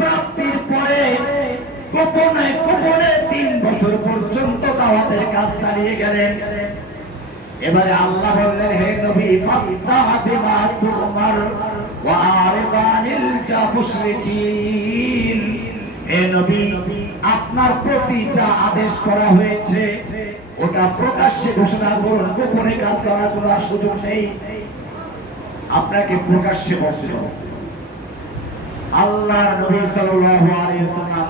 প্রাপ্তির পরে গোপনে গোপনে তিন বছর পর্যন্ত দাওয়াতের কাজ চালিয়ে গেলেন। এবারে আল্লাহ বললেন, হে নবী আপনার প্রতি যা আদেশ করা হয়েছে, ওটা প্রকাশ্যে ঘোষণা করুন, গোপনে কাজ করার কোনো সুযোগ নেই। আপনাকে প্রকাশ্যে বলতে হবে। আল্লাহ নবী ওয়াসাল্লাম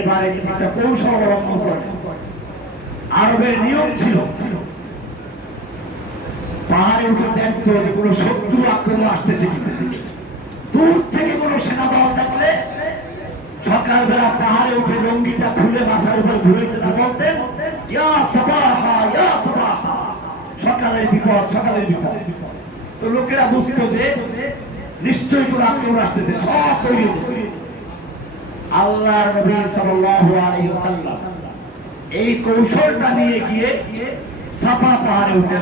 এবারে একটা কৌশল অবলম্বন করেন আরবের নিয়ম ছিল, পাহাড়ে উঠে দেখতো যে কোনো শত্রু আক্রমণ আসতেছে। দূর থেকে কোনো সেনা দল দেখলে সকালবেলা পাহাড়ে উঠে লঙ্গিটা খুলে মাথার উপর ঘুরে দিতে বলতেন সকালের বিপদ সকালের বিপদ। তো লোকেরা বুঝতো যে, নিশ্চয়ই কোনো আক্রমণ আসতেছে, সব তৈরি হয়ে যেত। নবী এই কৌশলটা নিয়ে গিয়ে সাফা পাহাড়ে উঠে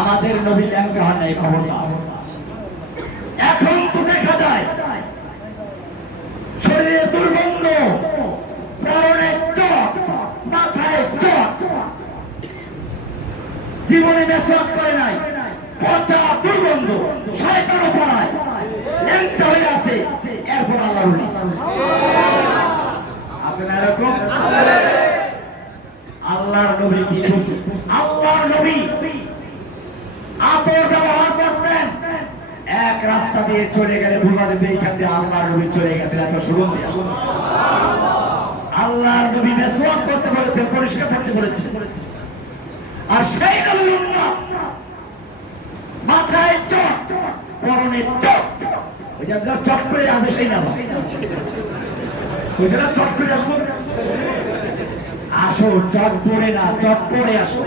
আমাদের নবী ল্যাংটা হন নাই, খবরদার এখন তো দেখা যায়, শরীরে জীবনে মেসওয়াক করে নাই। পচা দুর্গন্ধ শয়তানও পড়ায়। ল্যাংটা হয়ে আছে। এরপর আল্লাহ আছে না এরকম? আল্লাহর নবী কি? আল্লাহর নবী আতর ব্যবহার করতেন। এক রাস্তা দিয়ে চলে গেলে বোঝা যেত এইখান দিয়ে আল্লাহর নবী চলে গেছেন এত সুগন্ধি। আল্লাহর নবী মেসওয়াক করতে বলেছেন পরিষ্কার থাকতে বলেছেন আর সেই নবীর উম্মত মাথায় চট পরনে চট ওই যে চট করে আসবে সেই না ওই যে না চট করে আসব? আসো, চট করে না, চট করে আসো।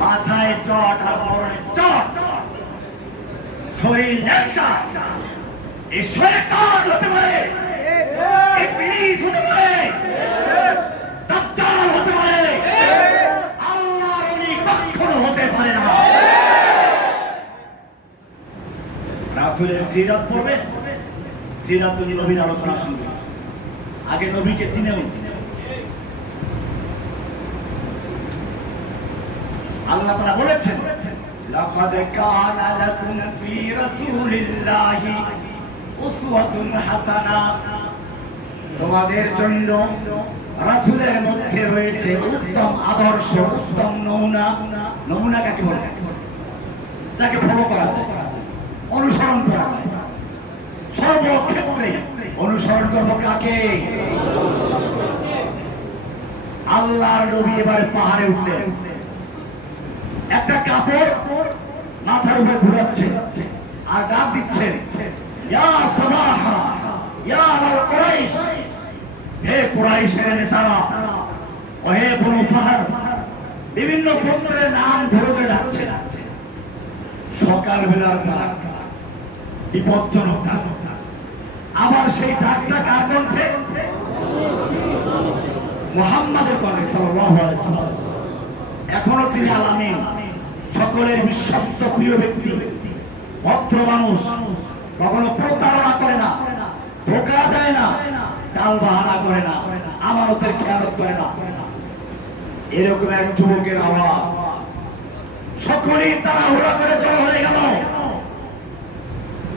মাথায় চট আর পরনে চট। শরীর ল্যাংচা এই শয়তান হতে পারে। ইবলিস হতে পারে। দাজ্জাল হতে পারে। আল্লাহর ওলি কখনো হতে পারে না। রাসূলের সিরাত পড়বে সিরাত উনি নবীর আলোচনা শুনবে আগে নবীকে চিনেও আল্লাহ তাআলা বলেছেন, লাকাদ কানা লাকুম ফি রাসূলিল্লাহি উসওয়াতুন হাসানা। তোমাদের জন্য রাসূলের মধ্যে রয়েছে উত্তম আদর্শ, উত্তম নমুনা। নমুনা কাকে বলে? যাকে ফলো করা যায়, অনুসরণ করা যায়। সর্বক্ষেত্রে অনুসরণ করব কাকে? আল্লাহর নবী এবার পাহাড়ে উঠলেন। কাপড় মাথার উপর ঘুরাচ্ছে আর ডাক দিচ্ছেন, ইয়া সাবাহা, ইয়া আল কুরাইশ। হে কুরাইশের নেতারা ও হে বনু ফাহার বিভিন্ন গোত্রের নাম ধরে ধরে ডাকছে। সকাল বেলার ডাক, বিপজ্জনক ডাক। আবার সেই ডাকটা কার কণ্ঠে? মুহাম্মাদের কণ্ঠে, সাল্লাল্লাহু আলাইহি সাল্লাম এখনও তিনি আলামিন। সকলের বিশ্বস্ত প্রিয় ব্যক্তি, ভদ্র মানুষ, কখনো প্রতারণা করে না, ধোকা দেয় না, টাল বাহানা করে না, আমানতের খেয়ালত করে না। এরকম এক যুবকের আওয়াজ। সকলেই তাড়াহুড়া করে জড়ো হয়ে গেল।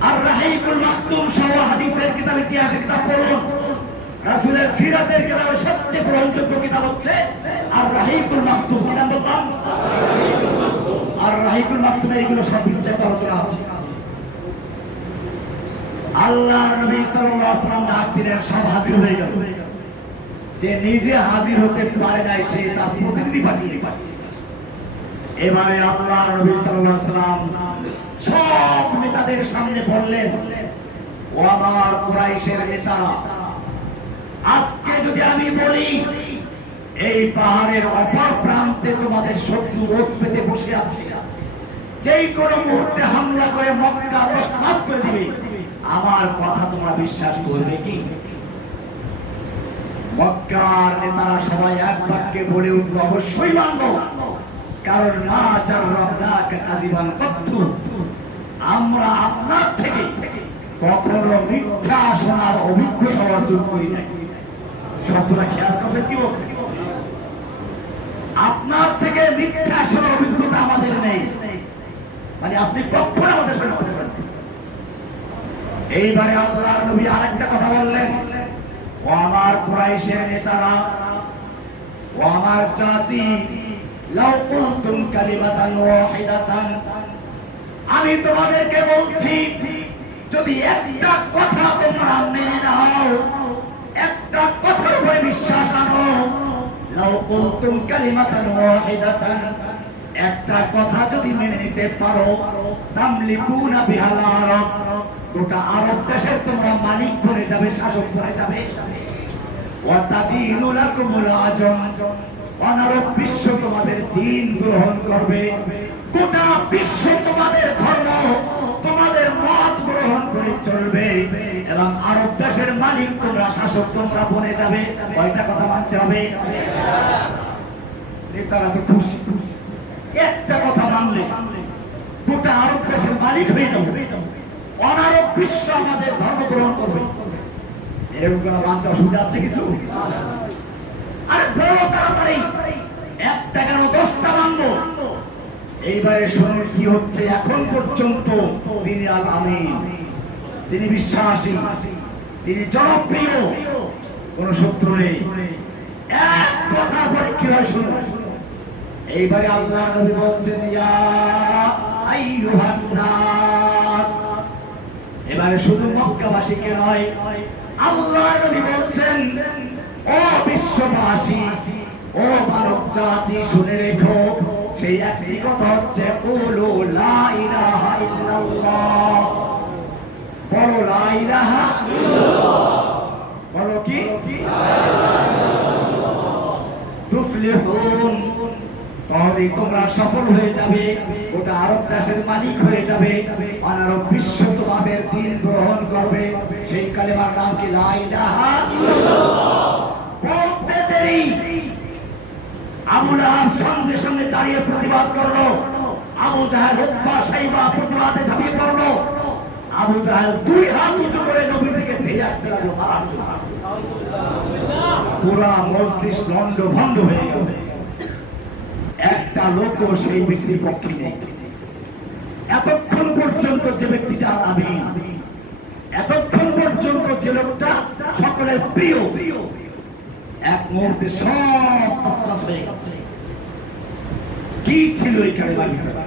আর রাহিকুল মাখতুম সহ হাদিসের কিতাব, ইতিহাসের কিতাব পড়ুন। রাসূলের সিরাতের কিতাবে সবচেয়ে গ্রহণযোগ্য কিতাব হচ্ছে, আর রাহিকুল মাখতুম কি নাম বললাম। আর রাহিকুল মাখতুমে এগুলো সব বিস্তারিত আলোচনা আছে। আল্লাহর নবী সাল্লাল্লাহু আলাইহি ডাক দিলেন, সব হাজির হয়ে গেল। যে নিজে হাজির হতে পারে নাই, সে তার প্রতিনিধি পাঠিয়েছে। এবারে আল্লাহর নবী সাল্লাল্লাহু আলাইহি সব নেতাদের সামনে কুরাইশের আজকে যদি আমি বলি, এই পাহাড়ের অপর প্রান্তে তোমাদের শত্রু ওট পেতে বসে আছে। যেই কোনো মুহূর্তে হামলা করে মক্কা তসনাস করে দিবে, আমার কথা তোমরা বিশ্বাস করবে কি? মক্কার নেতারা সবাই এক বাক্যে বলে উঠল, অবশ্যই মানব। কারণ আমরা আপনার থেকে কখনো মিথ্যা শোনার অভিজ্ঞতা অর্জন করি নাই। শব্দটা খেয়াল করছেন কি বলছে আপনার থেকে মিথ্যা মানে আপনি কখনো আমাদের না। এইবারে আল্লাহর নবী আরেকটা কথা বললেন, ও আমার কুরাইশের নেতারা, ও আমার জাতি, লাউ কালিমাতান ওয়াহিদাতান আমি তোমাদেরকে বলছি, যদি একটা কথা তোমরা মেনে নাও, একটা কথার উপরে বিশ্বাস আনো, লাউ কুনতুম কালিমাতান ওয়াহিদাতান একটা কথা যদি মেনে নিতে পারো, তামলিকুনা আরব। গোটা আরব দেশের তোমরা মালিক বনে যাবে, শাসক বনে যাবে। লাকুমুল আজম। বিশ্ব তোমাদের দিন গ্রহণ করবে। বিশ্ব তোমাদের ধর্ম, তোমাদের মত গ্রহণ করে চলবে। এবং আরব দেশের মালিক তোমরা, শাসক তোমরা যাবে। কয়টা কথা মানতে হবে? নেতারা তো খুশি। একটা কথা মানলে গোটা আরব দেশের মালিক হয়ে যাবে। অনারব বিশ্ব আমাদের ধর্ম গ্রহণ করবে। এরকম অসুবিধা আছে কিছু? তাড়াতাড়ি। একটা কেন দশটা এইবারে শুনুন কি হচ্ছে এখন পর্যন্ত তিনি আল আমিন তিনি বিশ্বাসী, তিনি জনপ্রিয়, কোন শত্রু নেই। এক কথা পরে কি হয় শুনুন। এইবারে আল্লাহ নবী বলছেন, ইয়া আইয়ুহান নাস। এবারে শুধু মক্কাবাসীকে নয়, আল্লাহ নবী বলছেন, ও বিশ্ববাসী, ও মানব জাতি, শুনে রেখো, সেই একটি কথা হচ্ছে, কুলু লা ইলাহা ইল্লাল্লাহ। বলো, লা ইলাহা বলো কি? তুফলিহুন। তাহলে তোমরা সফল হয়ে যাবে, গোটা আরব দেশের মালিক হয়ে যাবে অনারব বিশ্ব তোমাদের দিন গ্রহণ করবে। সেই কালেমার নাম কি? লা ইলাহা বলতে দেরি। আবু লাহাব সঙ্গে সঙ্গে দাঁড়িয়ে প্রতিবাদ করল। আবু জাহেল হব্বা সাইবা প্রতিবাদে ঝাঁপিয়ে পড়ল। আবু জাহেল দুই হাত উঁচু করে নবীর দিকে ধেয়ে আসতে লাগল। পুরা মজলিস লন্ড হয়ে গেল। একটা লোক সেই ব্যক্তির পক্ষে নেই। এতক্ষণ পর্যন্ত যে ব্যক্তিটা আমিন, এতক্ষণ পর্যন্ত যে লোকটা সকলের প্রিয়, এক মুহূর্তে সব আস্তে হয়ে গেছে। কি ছিল কালেমার ভিতরে?